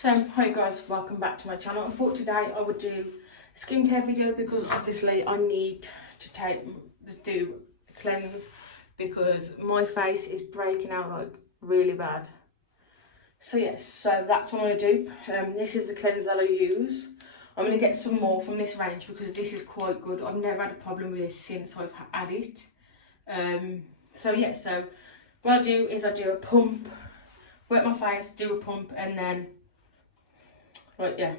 So, hi guys, welcome back to my channel. I thought today I would do a skincare video because obviously I need to do a cleanse because my face is breaking out like really bad. So yes, so that's what I'm going to do. This is the cleanse that I use. I'm going to get some more from this range because this is quite good. I've never had a problem with this since I've had it. So yeah, so what I do is I do a pump, wet my face, do a pump, and then right, yeah,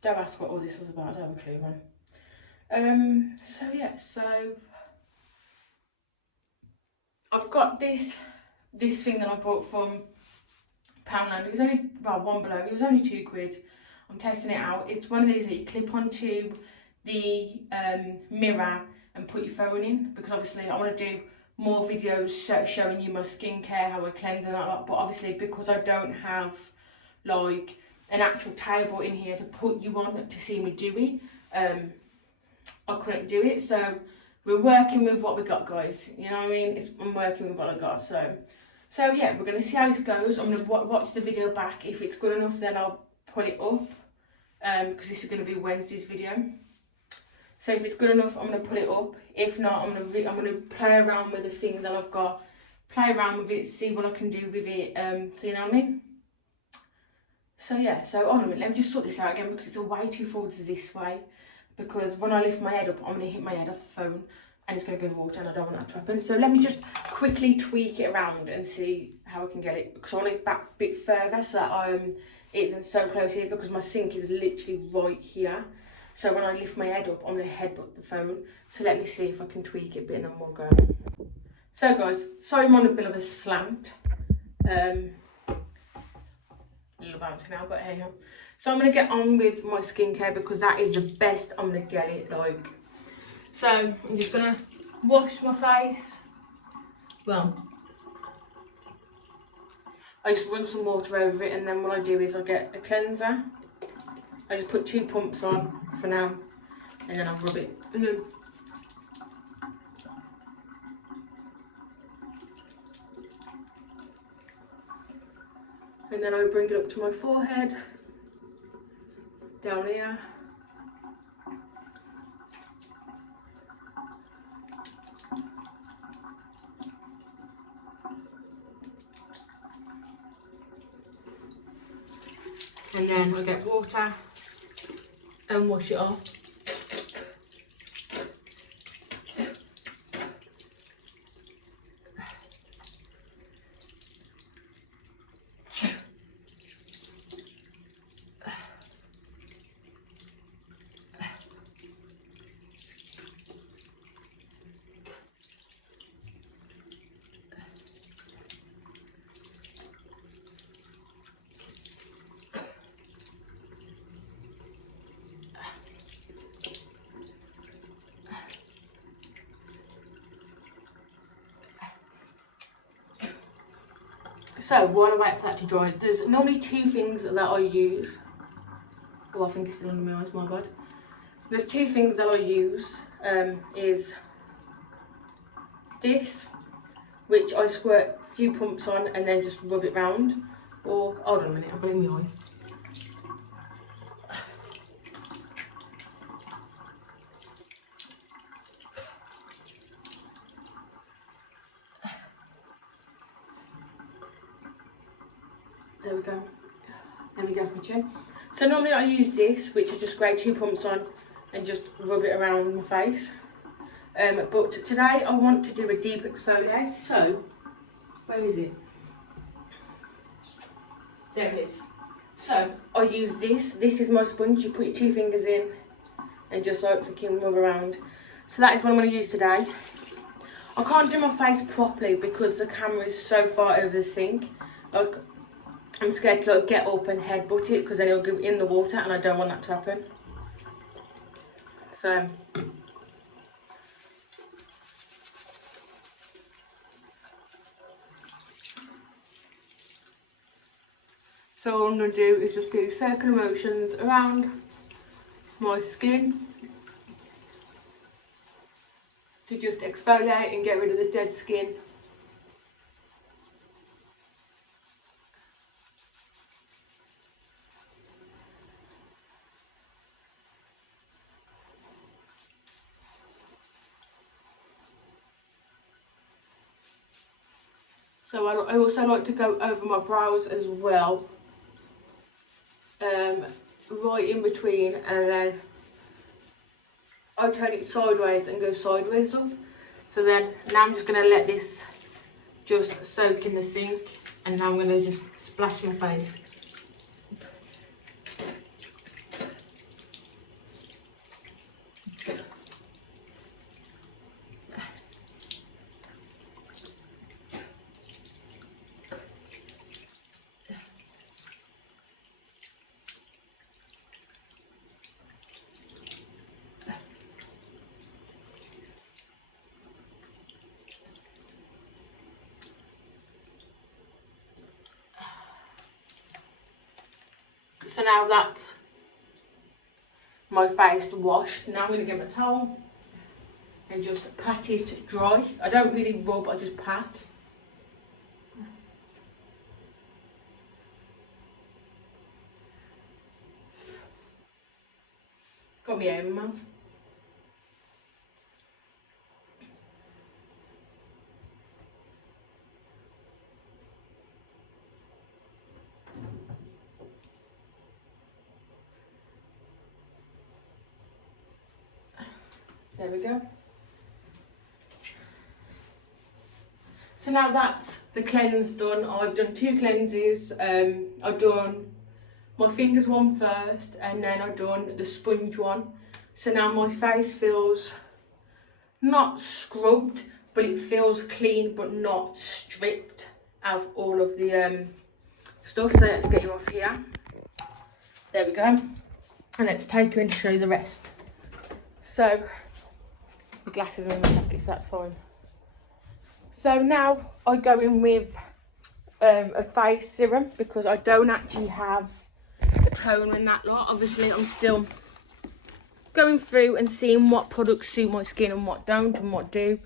don't ask what all this was about, I don't have a clue, man. So yeah, so I've got this thing that I bought from Poundland. It was only, well, One Below, it was only £2. I'm testing it out. It's one of these that you clip onto the mirror and put your phone in, because obviously I want to do more videos showing you my skincare, how I cleanse and that lot, but obviously because I don't have like an actual table in here to put you on to see me do it, I couldn't do it. So we're working with what we got, guys, you know what I mean? I'm working with what I got. So yeah, we're going to see how this goes. I'm going to watch the video back. If it's good enough, then I'll pull it up, because this is going to be Wednesday's video. So if it's good enough, I'm going to put it up. If not, I'm going to play around with the thing that I've got, play around with it, see what I can do with it, so you know what I mean? So yeah, so hold on a minute, let me just sort this out again because it's way too forward this way. Because when I lift my head up, I'm going to hit my head off the phone and it's going to go in the water, and I don't want that to happen. So let me just quickly tweak it around and see how I can get it, because I want it back a bit further so that it isn't so close here, because my sink is literally right here. So when I lift my head up, I'm going to headbutt the phone. So let me see if I can tweak it a bit and then we'll go. So guys, sorry I'm on a bit of a slant. A little bouncy now, but hey ho. So I'm going to get on with my skincare because that is the best I'm going to get it like. So I'm just going to wash my face. Well, I just run some water over it, and then what I do is I get a cleanser. I just put 2 pumps on for now, and then I'll rub it. And then I bring it up to my forehead, down here. And then I get water and wash it off. So while I wait for that to dry, there's normally 2 things that I use. Oh, I think it's still under my eyes, my bad. There's 2 things that I use, is this, which I squirt a few pumps on and then just rub it round. Or, hold on a minute, I've got it in my eye. There we go. There we go for my chin. So normally I use this, which I just spray 2 pumps on and just rub it around my face. But today I want to do a deep exfoliate. So, where is it? There it is. So I use this. This is my sponge. You put your 2 fingers in and just like freaking rub around. So that is what I'm going to use today. I can't do my face properly because the camera is so far over the sink. Like, I'm scared to like get up and headbutt it because then it'll go in the water, and I don't want that to happen. So all I'm going to do is just do circular motions around my skin to just exfoliate and get rid of the dead skin. So I also like to go over my brows as well, right in between, and then I turn it sideways and go sideways up. So then now I'm just going to let this just soak in the sink, and now I'm going to just splash my face. So now that's my face washed, now I'm going to get my towel and just pat it dry. I don't really rub, I just pat. Got my own mouth. There we go. So now that's the cleanse done. I've done 2 cleanses. I've done my fingers one first, and then I've done the sponge one. So now my face feels not scrubbed, but it feels clean but not stripped of all of the stuff. So let's get you off here. There we go. And let's take you in to show you the rest. So the glasses are in my pocket, so that's fine. So now I go in with a face serum because I don't actually have a toner in that lot. Obviously I'm still going through and seeing what products suit my skin and what don't and what do.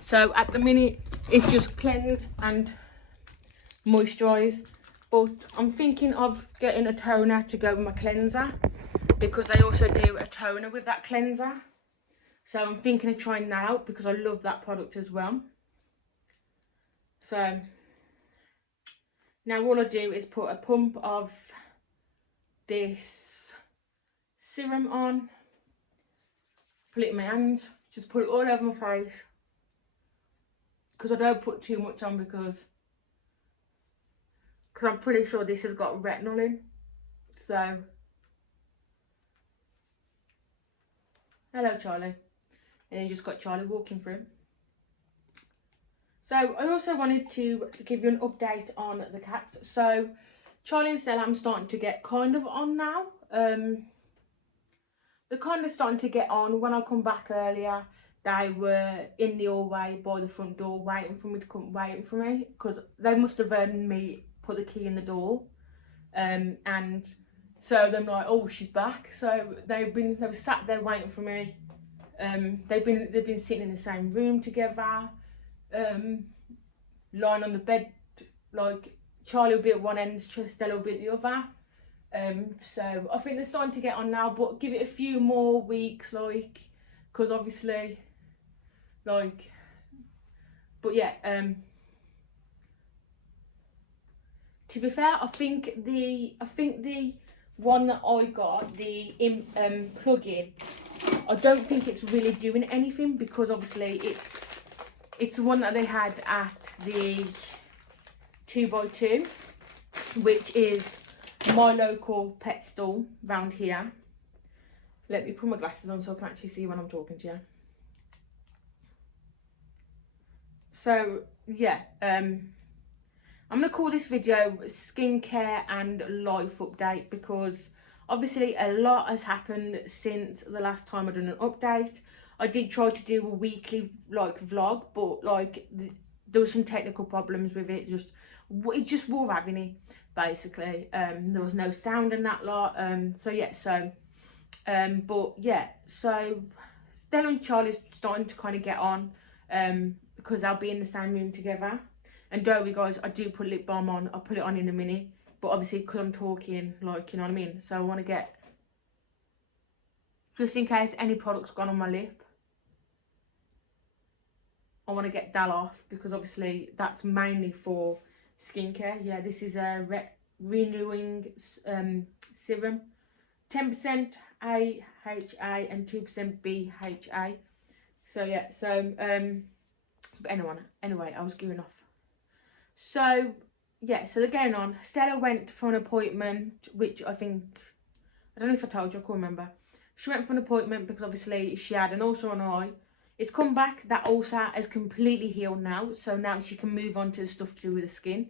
So at the minute it's just cleanse and moisturise, but I'm thinking of getting a toner to go with my cleanser because they also do a toner with that cleanser. So I'm thinking of trying that out because I love that product as well. So now all I do is put a pump of this serum on, put it in my hands, just put it all over my face, because I don't put too much on because I'm pretty sure this has got retinol in. So hello Charlie. And you just got Charlie walking through. So I also wanted to give you an update on the cats. So Charlie and Stella I'm starting to get kind of on now. They're kind of starting to get on. When I come back earlier, they were in the hallway by the front door waiting for me to come, waiting for me, because they must have heard me put the key in the door. And so they're like, oh, she's back. So they were sat there waiting for me. They've been sitting in the same room together, lying on the bed, like Charlie will be at one end, Stella will be at the other. So I think they're starting to get on now, but give it a few more weeks, like, because obviously, like, but yeah, to be fair, I think the one that I got, the plug-in, I don't think it's really doing anything, because obviously it's the one that they had at the 2x2, which is my local pet store round here. Let me put my glasses on so I can actually see when I'm talking to you. So yeah, I'm gonna call this video skincare and life update, because obviously a lot has happened since the last time I done an update. I did try to do a weekly like vlog, but like there was some technical problems with it. It just wore agony basically. There was no sound in that lot. So yeah, but yeah, so Stella and Charlie's starting to kind of get on, because they'll be in the same room together. And don't worry guys, I do put lip balm on. I'll put it on in a minute, but obviously because I'm talking, like, you know what I mean, so I want to get, just in case any product's gone on my lip. I want to get that off because obviously that's mainly for skincare. Yeah, this is a renewing serum, 10% AHA and 2% BHA. So yeah, so but anyway, I was going off. So yeah, so they're going on. Stella went for an appointment, which I don't know if I told you, I can't remember. She went for an appointment because obviously she had an ulcer on her eye. It's come back, that ulcer has completely healed now, so now she can move on to the stuff to do with the skin.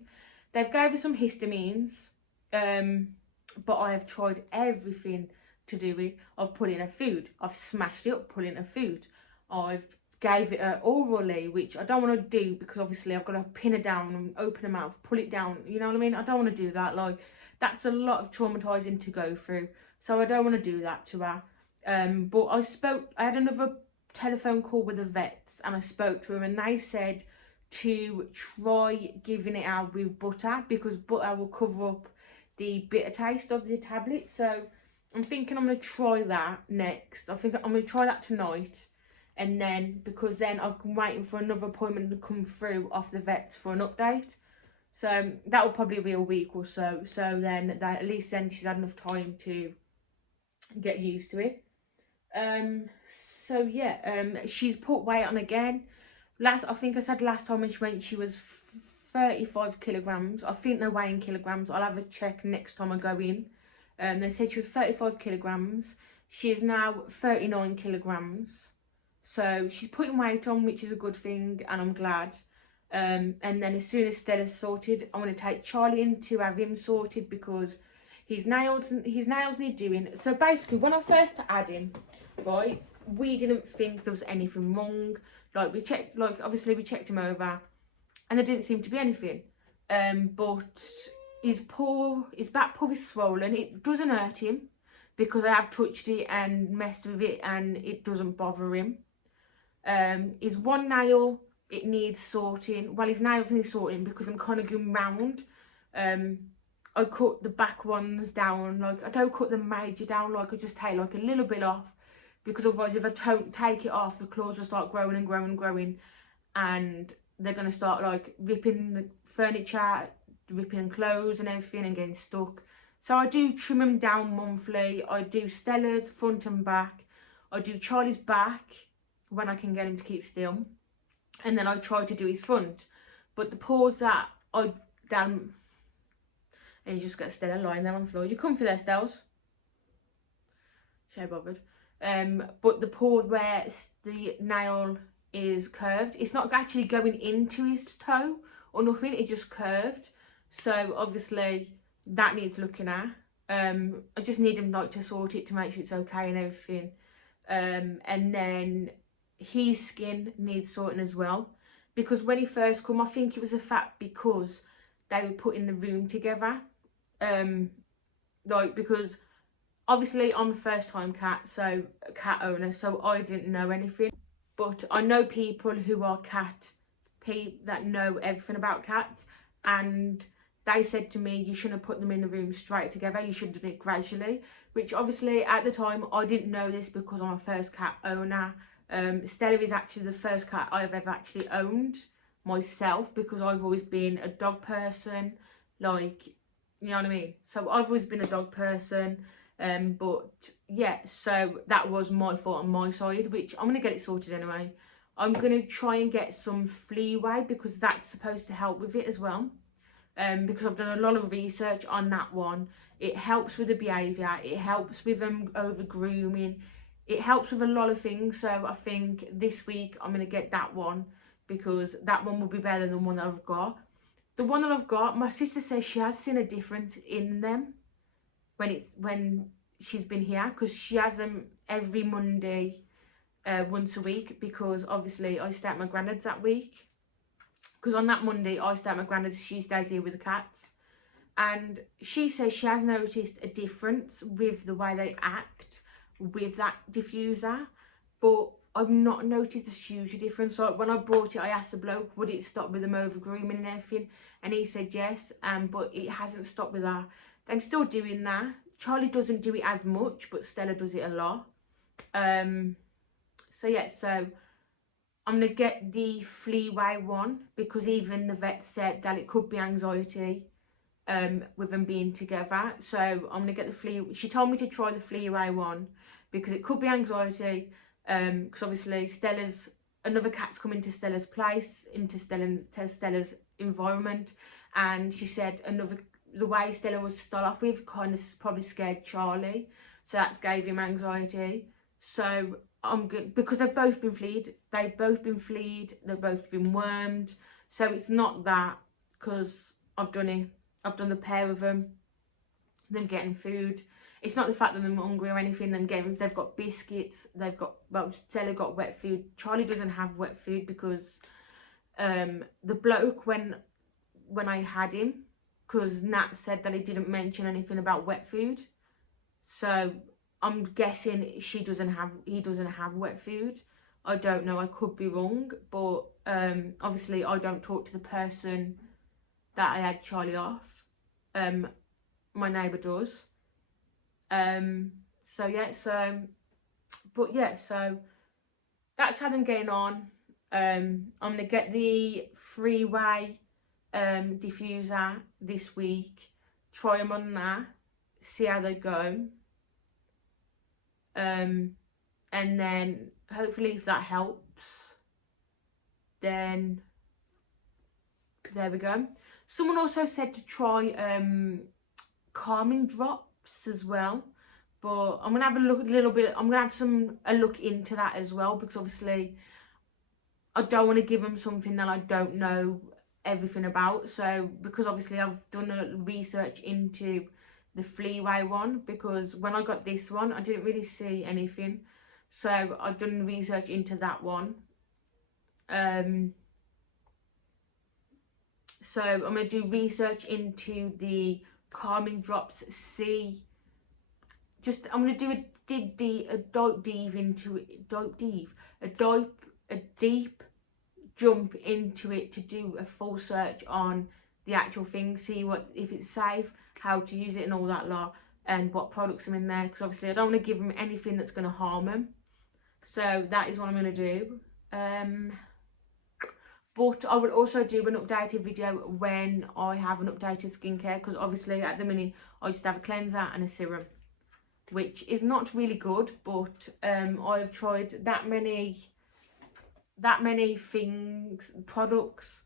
They've gave her some histamines, but I have tried everything to do with. I've put in her food, I've smashed it up, put in her food. I've gave it her orally, which I don't want to do because obviously I've got to pin her down and open her mouth, pull it down, you know what I mean? I don't want to do that, like, that's a lot of traumatising to go through, so I don't want to do that to her. But I had another telephone call with the vets and I spoke to them and they said to try giving it out with butter because butter will cover up the bitter taste of the tablet. So I'm thinking I'm going to try that next. I think I'm going to try that tonight, and then because then I'm waiting for another appointment to come through off the vets for an update. So that will probably be a week or so. So then that, at least then she's had enough time to get used to it. So yeah, she's put weight on again. I think I said last time when she went she was 35 kilograms. I think they're weighing kilograms. I'll have a check next time I go in. They said she was 35 kilograms. She is now 39 kilograms. So she's putting weight on, which is a good thing, and I'm glad. And then as soon as Stella's sorted, I'm going to take Charlie in to have him sorted because his nails need doing. So basically, when I first had him, right, we didn't think there was anything wrong. Like we checked, like obviously we checked him over, and there didn't seem to be anything. But his back paw is swollen. It doesn't hurt him because I have touched it and messed with it, and it doesn't bother him. His one nail, it needs sorting. Well, his nails need sorting because I'm kind of going round. I cut the back ones down, like I don't cut them major down, like I just take like a little bit off, because otherwise if I don't take it off, the claws will start growing and growing and growing, and they're going to start like ripping the furniture, ripping clothes and everything and getting stuck. So I do trim them down monthly. I do Stella's front and back. I do Charlie's back when I can get him to keep still, and then I try to do his front. But the paws that I down, and you just get Stella lying there on the floor. You come for their Stells. She ain't bothered. But the paw where the nail is curved, it's not actually going into his toe or nothing, it's just curved. So obviously that needs looking at. I just need him like to sort it to make sure it's okay and everything. And then his skin needs sorting as well, because when he first come, I think it was a fact because they were put in the room together. Like, because obviously I'm a first time cat owner, so I didn't know anything, but I know people who are that know everything about cats, and they said to me you shouldn't have put them in the room straight together, you should have done it gradually, which obviously at the time I didn't know this because I'm a first cat owner. Stella is actually the first cat I've ever actually owned myself, because I've always been a dog person, like, you know what I mean? So I've always been a dog person, but yeah, so that was my fault on my side, which I'm going to get it sorted anyway. I'm going to try and get some fleaway because that's supposed to help with it as well. Because I've done a lot of research on that one. It helps with the behaviour, it helps with them over grooming, it helps with a lot of things. So I think this week I'm going to get that one, because that one will be better than the one that I've got. The one that I've got, my sister says she has seen a difference in them when she's been here, because she has them every Monday once a week, because obviously I stay at my granddad's that week. Because on that Monday I stay at my granddad's, she stays here with the cats, and she says she has noticed a difference with the way they act with that diffuser, but I've not noticed a huge difference. So when I bought it, I asked the bloke would it stop with them over grooming and everything, and he said yes, but it hasn't stopped with that. I'm still doing that. Charlie doesn't do it as much, but Stella does it a lot. So yeah, so I'm going to get the Fleaway one, because even the vet said that it could be anxiety with them being together. So I'm going to get the she told me to try the Fleaway one because it could be anxiety, because obviously another cat's come into Stella's place, into Stella's environment, and she said the way Stella was started off with kind of probably scared Charlie, so that's gave him anxiety. So I'm good, because they've both been fleed, they've both been wormed, so it's not that, because I've done the pair of them getting food. It's not the fact that they're hungry or anything, they've got biscuits, Stella got wet food. Charlie doesn't have wet food because the bloke, when I had him, because Nat said that he didn't mention anything about wet food, so I'm guessing he doesn't have wet food. I don't know, I could be wrong, but obviously I don't talk to the person that I had Charlie off. My neighbour does. So that's how I'm getting on. I'm gonna get the Freeway diffuser this week, try them on that, see how they go, and then hopefully if that helps, then there we go. Someone also said to try calming drops as well, but I'm gonna have a look into that as well, because obviously I don't want to give them something that I don't know everything about. So because obviously I've done a research into the Fleaway one, because when I got this one I didn't really see anything, so I've done research into that one. So I'm going to do research into the calming drops, I'm going to do a deep jump into it to do a full search on the actual thing, see if it's safe, how to use it and all that lot, and what products are in there, because obviously I don't want to give them anything that's going to harm them. So that is what I'm going to do. But I will also do an updated video when I have an updated skincare, because obviously at the minute I just have a cleanser and a serum, which is not really good, but I've tried that many products.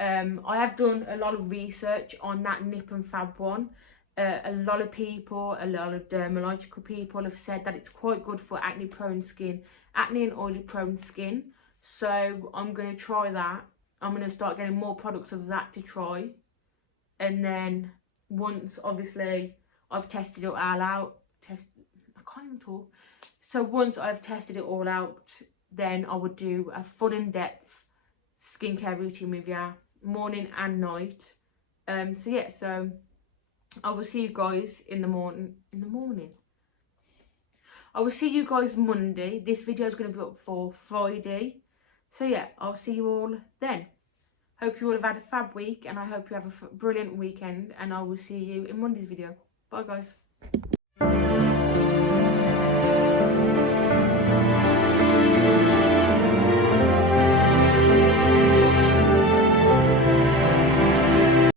I have done a lot of research on that Nip and Fab one. A lot of dermatological people have said that it's quite good for acne and oily prone skin. So I'm going to try that. I'm going to start getting more products of that to try. And then once, obviously, I've tested it all out. I can't even talk. So once I've tested it all out, then I would do a full in-depth skincare routine with you, morning and night. So I will see you guys in the morning. I will see you guys Monday. This video is going to be up for Friday. So yeah, I'll see you all then. Hope you all have had a fab week, and I hope you have a brilliant weekend, and I will see you in Monday's video. Bye guys.